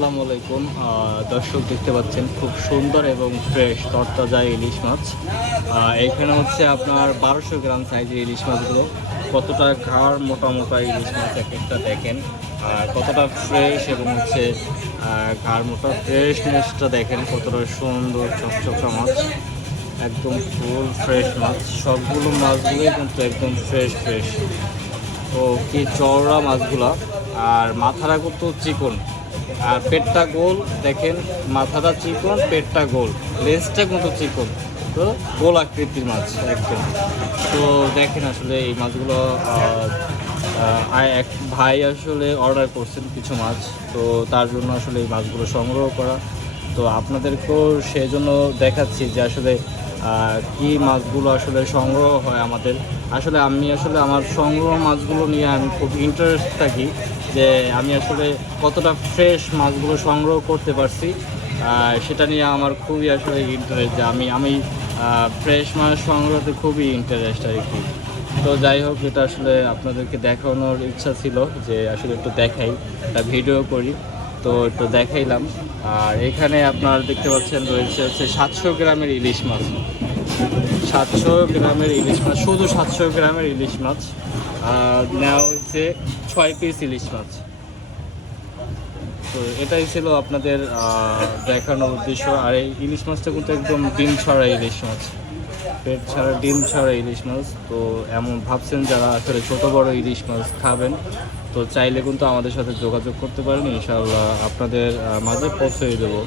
আসসালামু আলাইকুম। দর্শক দেখতে পাচ্ছেন খুব সুন্দর এবং ফ্রেশ তরতাজা ইলিশ মাছ। এখানে হচ্ছে আপনার 1200 গ্রাম সাইজের ইলিশ মাছগুলো। কতটা ঘাড় মোটা মোটা ইলিশ মাছ এক একটা দেখেন, কতটা ফ্রেশ এবং হচ্ছে ঘাড় মোটা ফ্রেশনেসটা দেখেন, কতটা সুন্দর চকচকা মাছ, একদম ফুল ফ্রেশ মাছ। সবগুলো মাছগুলোই কিন্তু একদম ফ্রেশ ফ্রেশ। তো কি চওড়া মাছগুলা, আর মাথাটা কত চিকন, আর পেটটা গোল দেখেন। মাথাটা চিকন, পেটটা গোল, লেজটা কত চিকন, তো গোল আকৃতির মাছ একদম। তো দেখেন আসলে এই মাছগুলো এক ভাই আসলে অর্ডার করছেন কিছু মাছ, তো তার জন্য আসলে এই মাছগুলো সংগ্রহ করা। তো আপনাদেরকেও সেই জন্য দেখাচ্ছি যে আসলে কি মাছগুলো আসলে সংগ্রহ হয় আমাদের। আসলে আমি আসলে আমার সংগ্রহ মাছগুলো নিয়ে আমি খুব ইন্টারেস্ট থাকি, যে আমি আসলে কতটা ফ্রেশ মাছগুলো সংগ্রহ করতে পারছি, সেটা নিয়ে আমার খুবই আসলে ইন্টারেস্ট, যে আমি ফ্রেশ মাছ সংগ্রহতে খুবই ইন্টারেস্ট আর কি। তো যাই হোক, এটা আসলে আপনাদেরকে দেখানোর ইচ্ছা ছিল, যে আসলে একটু দেখাই, একটা ভিডিও করি, তো একটু দেখাইলাম। আর এখানে আপনার দেখতে পাচ্ছেন রয়েছে হচ্ছে 700 গ্রামের ইলিশ মাছ। 700 গ্রামের ইলিশ মাছ, শুধু 700 গ্রামের ইলিশ মাছ নেওয়া হয়েছে 6 পিস ইলিশ মাছ। তো এটাই ছিল আপনাদের দেখানোর উদ্দেশ্য। আর এই ইলিশ মাছটা কিন্তু একদম ডিম ছড়া ইলিশ মাছ, পেট ছাড়া ডিম ছাড়া ইলিশ মাছ। তো এমন ভাবছেন যারা আসলে ছোটো বড় ইলিশ মাছ খাবেন, তো চাইলে কিন্তু আমাদের সাথে যোগাযোগ করতে পারেন, ইনশাআল্লাহ আপনাদের মাঝে পৌঁছে দেবো।